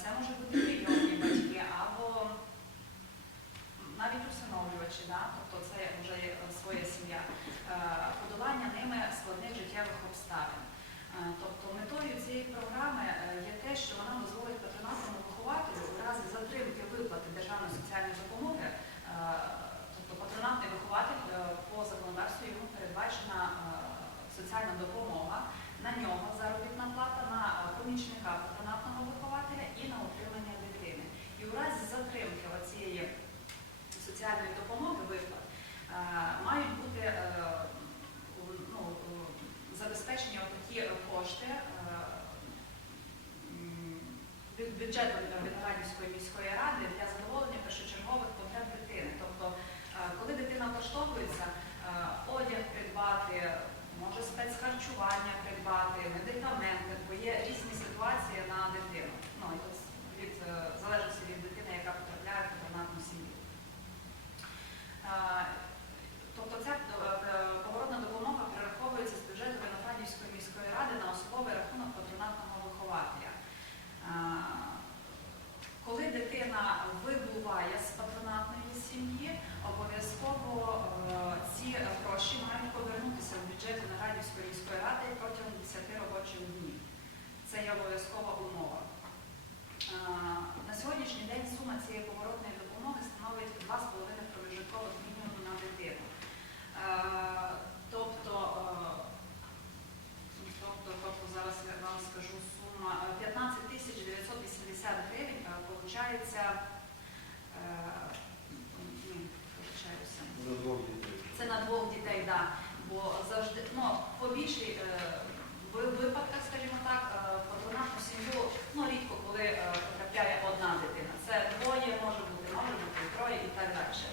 це можуть бути прийомні батьки або навіть усиновлювачі, да? тобто це вже е, своя сім'я, Е, подолання ними складних життєвих обставин. Е, Тобто метою цієї програми е, є те, що вона дозволить патронатному вихователю у разі затримки виплати державної соціальної допомоги, е, тобто патронатний вихователь е, по законодавству йому передбачена е, соціальна допомога, на нього заробітна плата, на е, помічника патронатного вихователя на утримання дитини. І у разі затримки цієї соціальної допомоги виплат е, мають бути е, ну, забезпечені такі кошти е, бюджетом Виноградівської міської ради для задоволення першочергових потреб дитини. Тобто, е, коли дитина влаштовується, е, одяг придбати, може спецхарчування придбати, медикаменти, бо є різні ситуації на дитину. Ну, і тут від е, залежності від дитини, яка потрапляє в патронатну сім'ю. Е, Тобто ця е, е, поворотна допомога перераховується з бюджету Виноградівської міської ради на особовий рахунок патронатного вихователя. Е, Коли дитина вибуває з патронатної сім'ї, обов'язково е, ці гроші мають повернутися в бюджет Виноградівської міської ради протягом 10 робочих днів. Це є обов'язкова умова. Е, На сьогоднішній день сума цієї поворотної допомоги становить 2,5 прожиткових мінімуму на дитину. Е, Тобто, тобто, тобто зараз я вам скажу сума е, 15 тисяч 980 гривень е, получається, е, ні, вибачаюся. За двох дітей. Це на двох дітей. Да. Бо завжди, ну, по більшій е, випадках, скажімо так, е, патронатну сім'ю, ну, рідко, коли е, потрапляє одна дитина. Це двоє, може бути, може бути троє і так далі.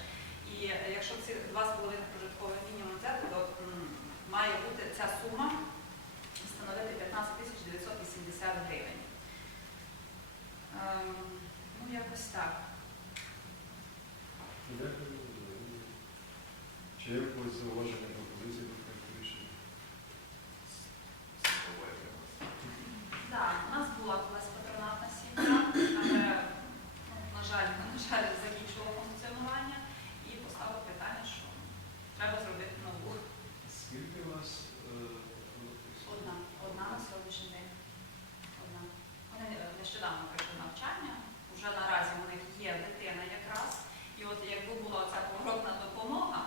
І е, якщо ці 2,5 прожиткових мінімум взяти, то м, має бути ця сума становити 15 980 гривень. Ем, ну, якось так. Дякую. Чи є когось зауваження пропозиції до проекту рішення? Так, у нас була колись патронатна сім'я, але, ну, на жаль, на жаль, закінчила функціонування і поставив питання, що треба зробити нову. Скільки у вас е, Одна, одна на сьогоднішній день. Одна. Вони е, нещодавно прийшли навчання, вже наразі у них є дитина якраз. І от якби була ця поворотна допомога,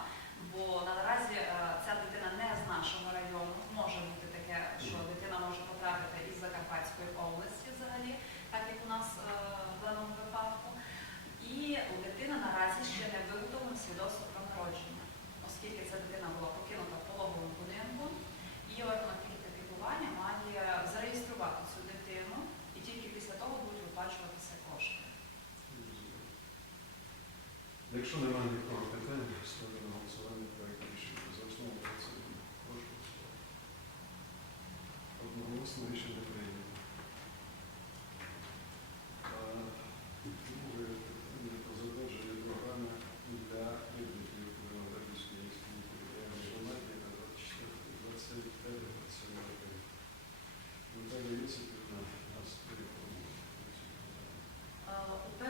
бо наразі е, ця дитина не з нашого району, може бути таке, що дитина може потрапити із Закарпатської області взагалі, так як у нас е, в даному випадку. І у дитини наразі ще не виготовлено свідоцтво про народження, оскільки ця дитина була покинута в пологовому будинку, і орган опіки піклування має зареєструвати цю дитину, і тільки після того будуть виплачуватися кошти. Якщо немає нікого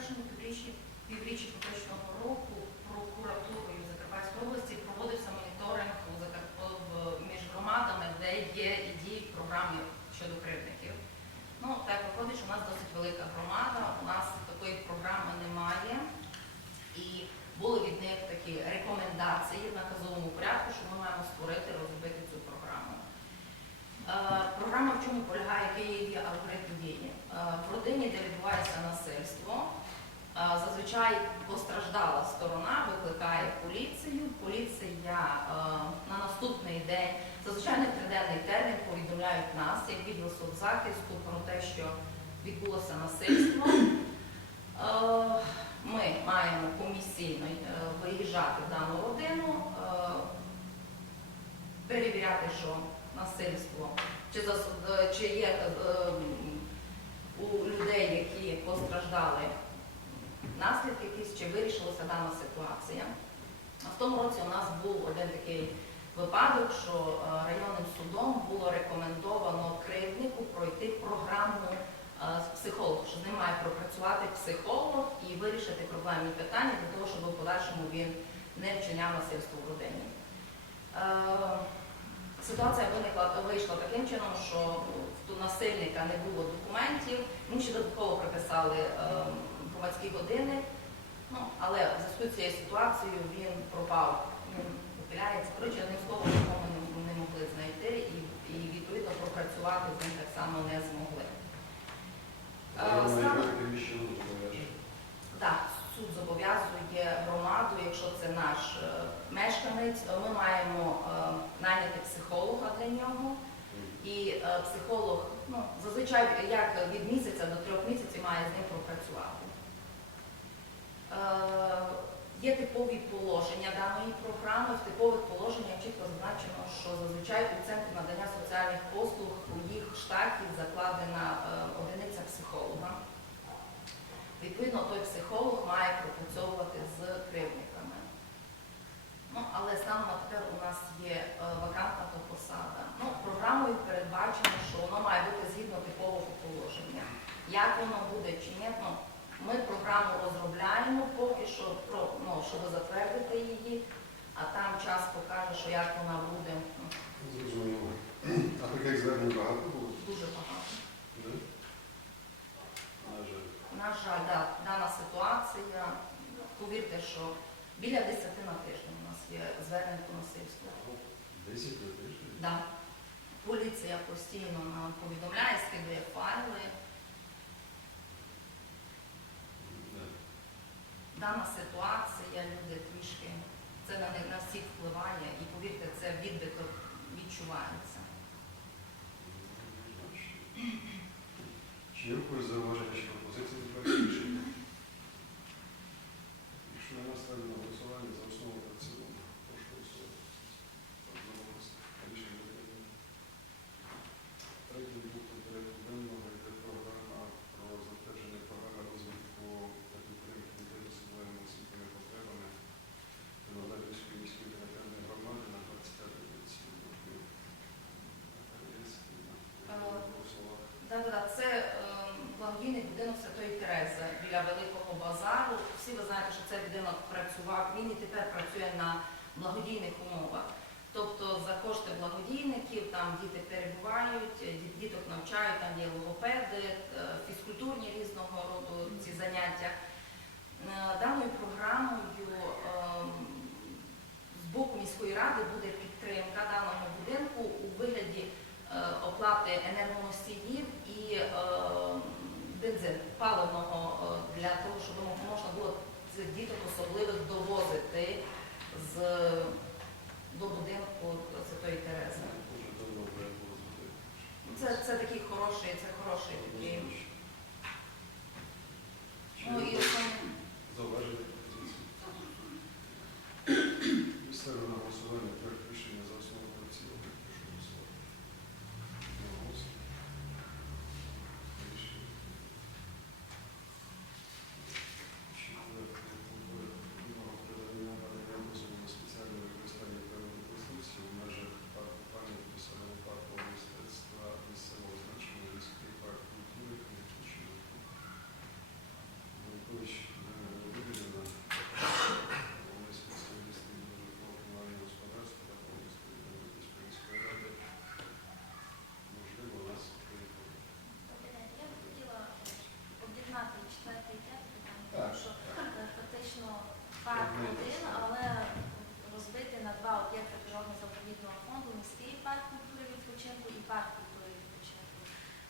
завершенню півріччя поточного року прокуратура полягає, який є алгоритм дії? Е, В родині, де відбувається насильство, е, зазвичай постраждала сторона викликає поліцію. Поліція е, на наступний день, зазвичай не триденний термін, повідомляють нас як відділ соцзахисту про те, що відбулося насильство. Ми маємо комісійно виїжджати в дану родину, перевіряти, що насильство, чи, е, чи є е, у людей, які постраждали наслідки якісь, чи вирішилася дана ситуація. В тому році у нас був один такий випадок, що е, районним судом було рекомендовано кривднику пройти програму психолога, що з ним має пропрацювати психолог і вирішити проблемні питання для того, щоб в подальшому він не вчиняв насильство в родині. Ситуація виникла вийшла таким чином, що у насильника не було документів, ми ще додатково приписали е, громадські години, ну, але в зв'язку з цією ситуацією він пропав, він опіляється. Коротше, одним словом, не, не могли знайти і, і відповідно пропрацювати з ним так само не змогли. Е, Вона саме- яке більше не дозволяє. Так, суд зобов'язує громаду, якщо це наш е, мешканець, е, ми маємо е, найняти психолога для нього. І е, психолог ну, зазвичай як від місяця до трьох місяців має з ним пропрацювати. Е, Є типові положення даної програми. В типових положеннях чітко зазначено, що зазвичай у центрі надання соціальних послуг у їх штаті закладена е, одиниця психолога. Відповідно, той психолог має пропрацьовувати з кривдниками. Ну, але саме на тепер у нас є е, вакантна то посада. Ну, програмою передбачено, що воно має бути згідно типового положення. Як воно буде чи ні, ну, ми програму розробляємо поки що, про, ну, щоб затвердити її, а там час покаже, що як вона буде Зрозуміло. А таких звернень багато було? дуже багато. Да? На жаль. На жаль, да, дана ситуація, повірте, що біля 10 на тиждень у нас є звернень по насильству. Десять на тиждень? Да. Поліція постійно нам повідомляє, скидає файли. Да. Дана ситуація, люди трішки, це на на всіх впливає і повірте, це відбиток відчувається. Чи є якось зауваження що пропозиції не перебільшення? Якщо нема ставлю це е, благодійний будинок Святої Терези біля Великого базару. Всі ви знаєте, що цей будинок працював, він і тепер працює на благодійних умовах. Тобто за кошти благодійників там діти перебувають, е, діток навчають, там є логопеди, е, фізкультурні різного роду ці заняття. Е, Даною програмою ем, з боку міської ради буде підтримка даного будинку у вигляді оплати енергоносіїв і е, бензин паливного е, для того, щоб можна було цих діток особливих довозити з до будинку Святої Терези. Зробити. Це, це такий хороший, це хороший такий. Ну і основне- зауваження пропозиції? Ставлю на голосування проект рішення за основу та в цілому. Прошу голосувати. Одноголосно. Рішення. Четвертий пункт порядку денного про надання надання дозволу на спеціальне використання природних ресурсів в межах парку пам'яті населеного парку мистецтва місцевого значення міський парк культури заповідного фонду міський парк культури і відпочинку і парк культури і відпочинку.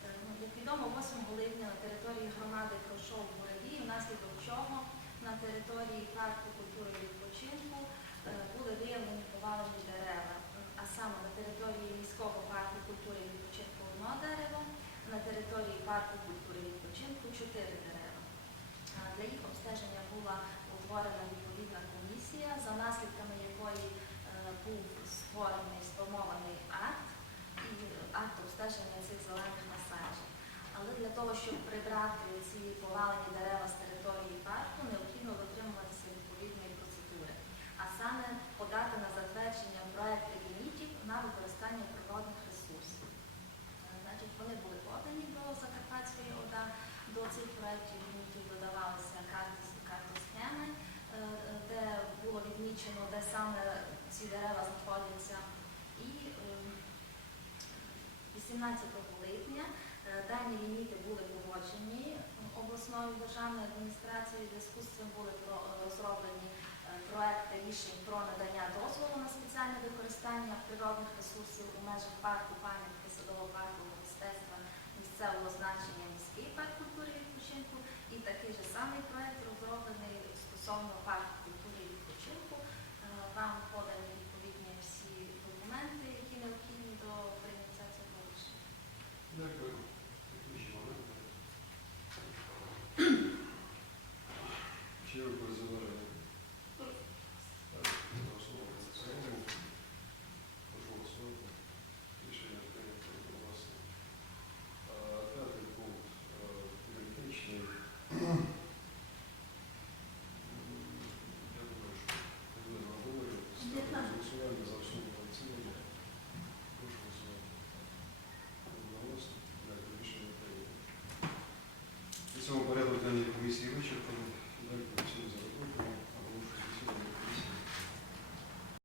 Е, ну, Як відомо, 8 липня на території громади пройшов буревій, внаслідок чого на території парку культури і відпочинку е, були виявлені повалені дерева, а саме на території міського парку культури і відпочинку одно дерево, на території парку культури відпочинку чотири дерева. Для їх обстеження була утворена відповідна комісія, за наслідками якої е, був створений сформований акт і акт обстеження цих зелених насаджень. Але для того, щоб прибрати ці повалені дерева з території парку, необхідно дотримуватися відповідної процедури, а саме подати на затвердження проекти лімітів на використання природних ресурсів. Е, Значить, вони були подані до Закарпатської ОДА. До цих проєктів лімітів додавалися карти, картосхеми, е, де було відмічено, де саме ці дерева знаходяться. І ем, 18 липня е, дані ліміти були погоджені обласною державною адміністрацією. Зв'язку з цим були розроблені е, проекти рішень про надання дозволу на спеціальне використання природних ресурсів у межах парку пам'ятки садово-паркового мистецтва місцевого значення міський парк культури і відпочинку. І такий же самий проект розроблений стосовно парку культури і відпочинку. Е, Вам подані